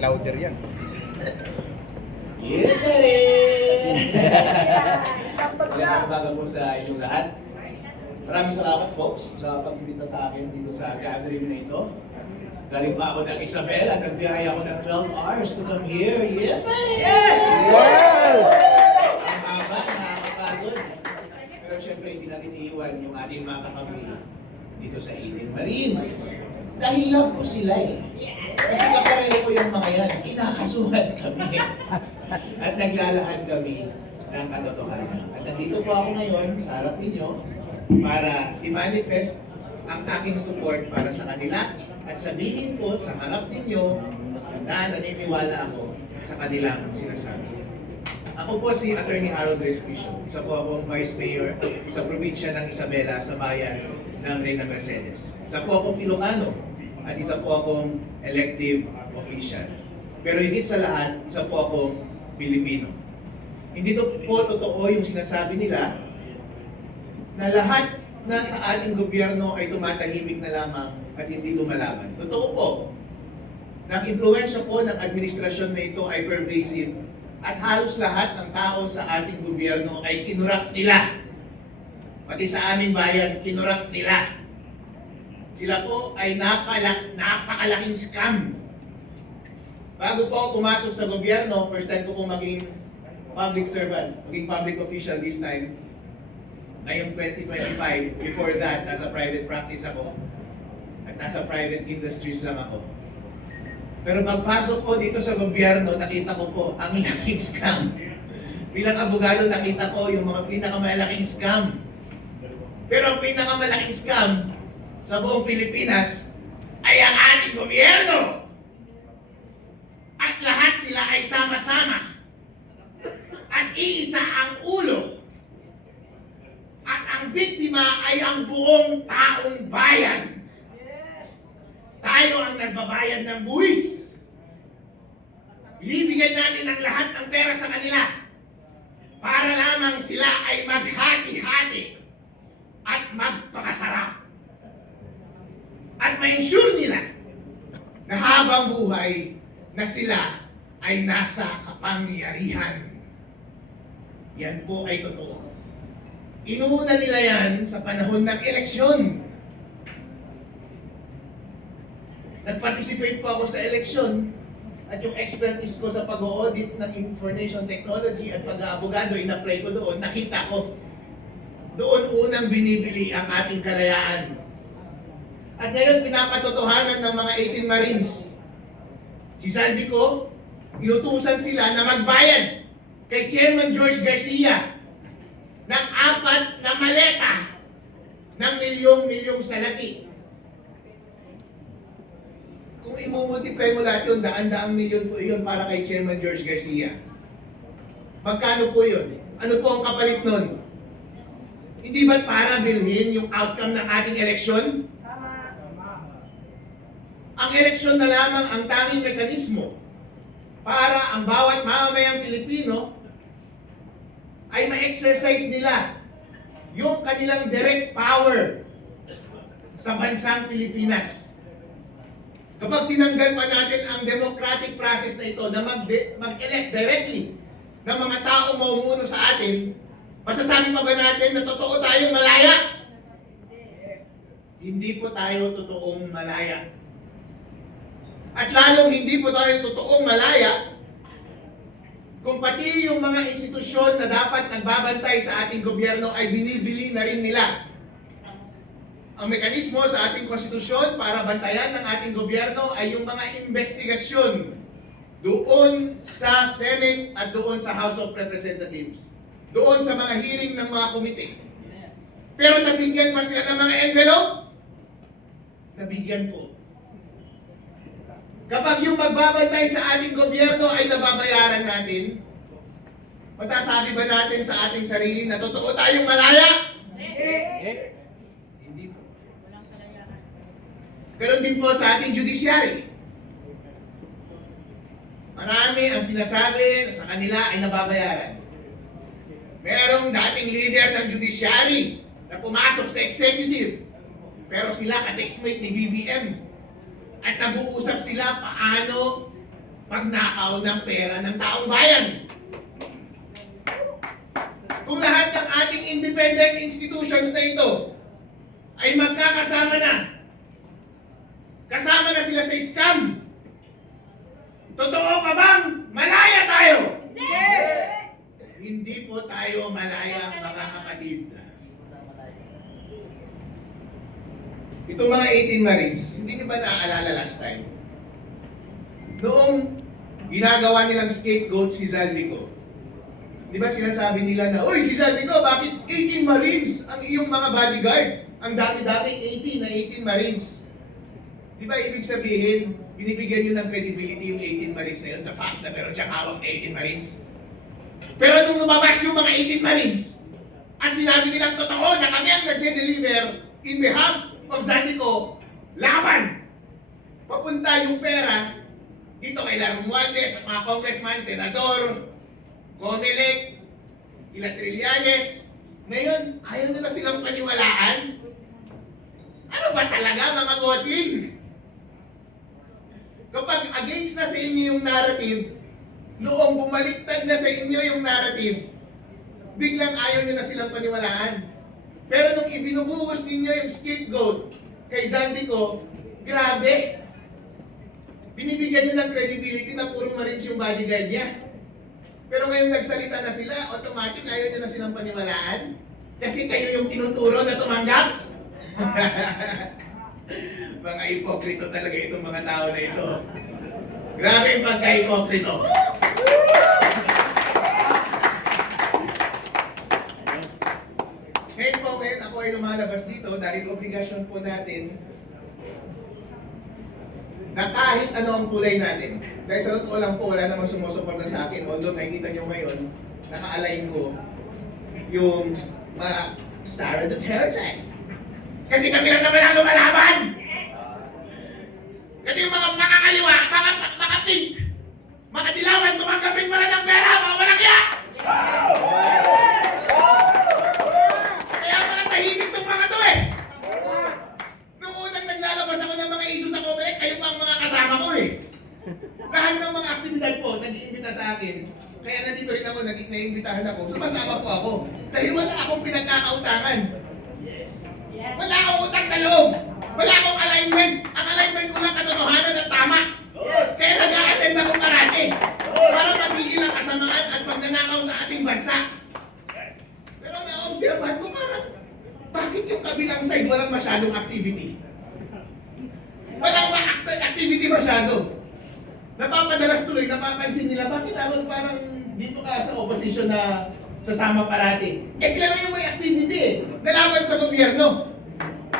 louder yan. Magandang umaga po sa inyong lahat. Maraming salamat folks sa pag-imbita sa akin dito sa gathering na ito. Galing pa ako ng Isabel at nagbiyaya ako ng 12 hours to come here. Yeah, buddy! Ang haba, nakakapagod. Pero syempre hindi natin iiwan yung ating mga kakampi dito sa Eden Marines. Dahil love ko sila eh. Kasi kapareho ko yung mga yan. Kinakasuhan kami. At naglalahad kami ng katotohanan. At nandito po ako ngayon sa harap ninyo para i-manifest ang aking support para sa kanila at sabihin ko sa harap ninyo na naniniwala ako sa kanilang sinasabi. Ako po si Attorney Harold Respicio. Isa po akong Vice Mayor sa probinsya ng Isabela sa bayan ng Reyna Mercedes. Isa po akong Ilocano at isa po akong elective official. Pero higit sa lahat, isa po akong Pilipino. Hindi po totoo yung sinasabi nila na lahat na sa ating gobyerno ay tumatahimik na lamang at hindi lumalaban. Totoo po, ng impluwensya po ng administrasyon na ito ay pervasive at halos lahat ng tao sa ating gobyerno ay kinurap nila. Pati sa aming bayan, kinurap nila. Sila po ay napakalaking scam. Bago po ako pumasok sa gobyerno, first time ko po maging public servant, maging public official this time. Ngayong 2025, before that, nasa private practice ako. At nasa private industries lang ako. Pero pagpasok ko dito sa gobyerno, nakita ko po ang laking scam. Bilang abogado, nakita ko yung mga pinakamalaking scam. Pero ang pinakamalaking scam sa buong Pilipinas ay ang ating gobyerno. At lahat sila ay sama-sama. At iisa ang ulo. At ang biktima ay ang buong taong bayan. Tayo ang nagbabayad ng buwis. Ibibigay natin ang lahat ng pera sa kanila para lamang sila ay maghati-hati at magpakasarap. At ma-ensure nila na habang buhay na sila ay nasa kapangyarihan. Yan po ay totoo. Inuuna nila yan sa panahon ng eleksyon. Nag-participate po ako sa eleksyon at yung expertise ko sa pag-audit ng information technology at pag-aabogado, in-apply ko doon, nakita ko. Doon unang binibili ang ating kalayaan. At ngayon pinapatotohanan ng mga 18 Marines. Si Saldico, inutusan sila na magbayad kay Chairman George Garcia ng 4 na maleta ng milyong-milyong salapi. Kung i-multiply mo lahat yun, daan-daang milyon po yun para kay Chairman George Garcia. Magkano po yun? Ano po ang kapalit nun? Hindi ba para bilhin yung outcome ng ating eleksyon? Ang eleksyon na lamang ang tanging mekanismo para ang bawat mamamayang Pilipino ay ma-exercise nila yung kanilang direct power sa bansang Pilipinas. Kapag tinanggal pa natin ang democratic process na ito na mag-elect directly ng mga taong mamumuno sa atin, masasabi pa ba natin na totoo tayong malaya? Hindi po tayo totoong malaya. At lalong hindi po tayo totoong malaya kung pati yung mga institusyon na dapat nagbabantay sa ating gobyerno ay binibili na rin nila. Ang mekanismo sa ating konstitusyon para bantayan ng ating gobyerno ay yung mga investigasyon doon sa Senate at doon sa House of Representatives. Doon sa mga hearing ng mga komite. Pero nabigyan pa sila ng mga envelope? Nabigyan po. Kapag yung magbabantay sa ating gobyerno ay nababayaran natin, matasabi ba natin sa ating sarili na totoo tayong malaya? Hindi po. Ganon din po sa ating judiciary. Marami ang sinasabi na sa kanila ay nababayaran. Merong dating leader ng judiciary na pumasok sa executive, pero sila ka-textmate ni BBM. At nag-uusap sila paano pagnakaw ng pera ng taong bayan. Kung lahat ng ating independent institutions na ito ay magkakasama na, kasama na sila sa scam, totoo pa bang malaya tayo? Hindi po tayo malaya, mga kapatid. Itong mga 18 Marines, hindi niyo ba naaalala last time? Noong ginagawa nilang scapegoat si Zaldico, di ba sinasabi nila na, "Uy, si Zaldico, bakit 18 Marines ang iyong mga bodyguard? Ang dami-dami 18 na 18 Marines." Di ba ibig sabihin, binibigyan nyo ng credibility yung 18 Marines na yun, the fact na meron siyang hawak na 18 Marines. Pero nung lumabas yung mga 18 Marines, at sinabi nilang totoo na kami ang nagde-deliver in behalf of Zaldico, laban! Papunta yung pera dito kay Romualdez at mga congressman, senador, Comelec, ilang Trillanes. Ngayon, ayaw nila silang paniwalaan. Ano ba talaga, mga bossing? Kapag against na sa inyo yung narrative, noong bumaliktad na sa inyo yung narrative, biglang ayaw nyo na silang paniwalaan. Pero nung ibinubuhos ninyo yung scapegoat kay Zaldico, grabe! Binibigyan nyo ng credibility na purong Marines yung bodyguard niya. Pero ngayon nagsalita na sila, automatic ayaw nyo na silang paniwalaan. Kasi kayo yung tinuturo na tumanggap. Mga hipokrito talaga itong mga tao na ito. Grabe yung pagka-hipokrito. Ngayon ako ay lumalabas dito dahil obligasyon po natin na kahit ano ang kulay natin. Dahil sa totoo lang po, wala namang sumusuporta sa akin. Although nakikita nyo ngayon, naka-align ko yung mga Sara Duterte. Kasi kami lang naman ang lumalaban! Kasi yung mga makakaliwa, mga pink, mga dilawan, tumanggapin pala ng pera, mga malakya! Kaya mga tahimik tong mga to eh! Nung unang naglalabas ako ng mga issue sa Comelec, kayo pa ang mga kasama ko eh! Lahat ng mga aktibidad po, nag-iimbita sa akin. Kaya nandito rin ako, naiimbitahan ako, sumasama po ako. Dahil wala akong pinagkakautangan. Wala akong utang na loob. Wala akong alignment. Ang alignment ko lang katotohanan at tama. Kaya nag-a-attend ako parati. Para magigil ang kasamaan at pagnanakaw sa ating bansa. Pero na-observan ko parang, bakit yung kabilang side walang masyadong activity? Walang activity masyado. Napapadalas tuloy, napapansin nila, bakit ako parang dito ka sa opposition na sasama parati? Eh sila lang yung may activity eh, nalaban sa gobyerno.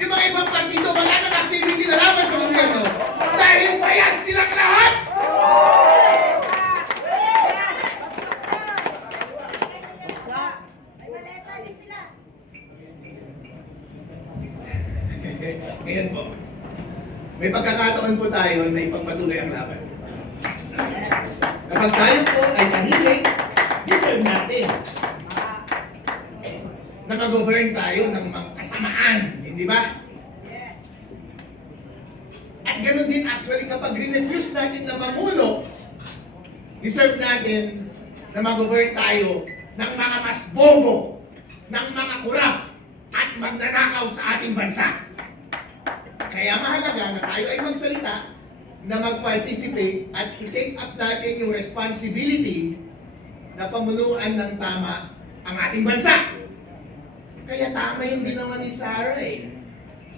Yung mga ibang partido, wala nang activity na laban sa gobyerno. Dahil bayad silang lahat! Ngayon po, may pagkakataon po tayo na ipagpatuloy ang laban. Kapag tayo po ay tahimik, deserve natin na mag-govern tayo ng mga kasamaan, hindi ba? Yes. At ganun din actually kapag rinefuse natin na mamuno, deserve natin na mag-govern tayo ng mga mas bobo, ng mga kurap, at magnanakaw sa ating bansa. Kaya mahalaga na tayo ay magsalita, na mag-participate at i-take up natin yung responsibility na pamunuan ng tama ang ating bansa. Kaya tama yung ginawa ni Sara eh.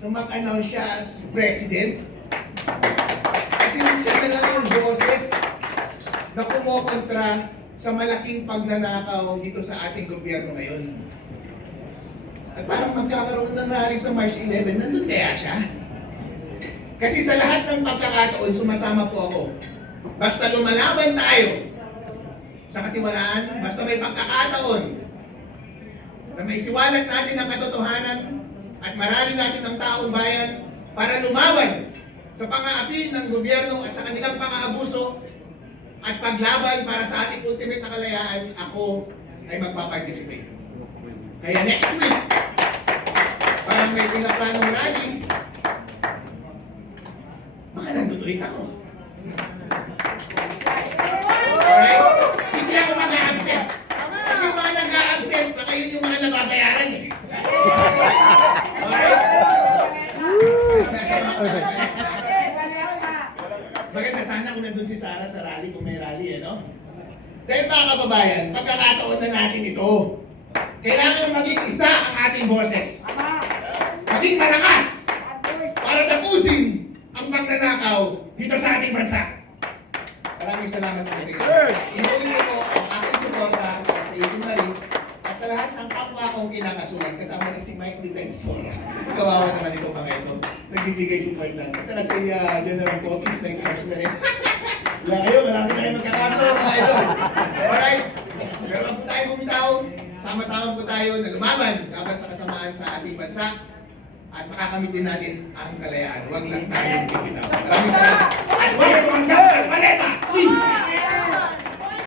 Nung mag-announce siya as president. Kasi siya na lang yung boses na kumokontra sa malaking pagnanakaw dito sa ating gobyerno ngayon. At parang magkakaroon ng rally sa March 11, nandun kaya siya? Kasi sa lahat ng pagkakataon, sumasama po ako. Basta lumalaban tayo sa katiwalaan, basta may pagkakataon na may siwalat natin ang katotohanan at marali natin ang taong bayan para lumaban sa pang-aapi ng gobyerno at sa kanilang pang-aabuso at paglaban para sa ating ultimate na kalayaan, ako ay magpaparticipate. Kaya next week, parang may pinaplanong rally, baka nandun ulit ako. Maganda sana kung nandun si Sarah sa rally, kung may rally, no? Dahil mga kababayan, pagkakataon na natin ito, kailangan maging isa ang ating boses. Maging malakas para tapusin ang pagnanakaw dito sa ating bansa. Maraming salamat po sa inyo. Inuwi niyo po ang aking suporta sa 18 Marines at sa lahat ng kapwa kong kinakasuhan kasama na si Mike Defensor. Kawawa naman ito mga ito. Nagbibigay support lang. At saka si General Cotis na ikasok na rin. Wala kayo, marami na kayo magkakaso mga ito. Alright, pero wag po tayo bumitaw. Sama-sama po tayo na lumaban laban sa kasamaan sa ating bansa at makakamit din natin ang kalayaan. Huwag lang tayong bibitaw. Maraming salamat.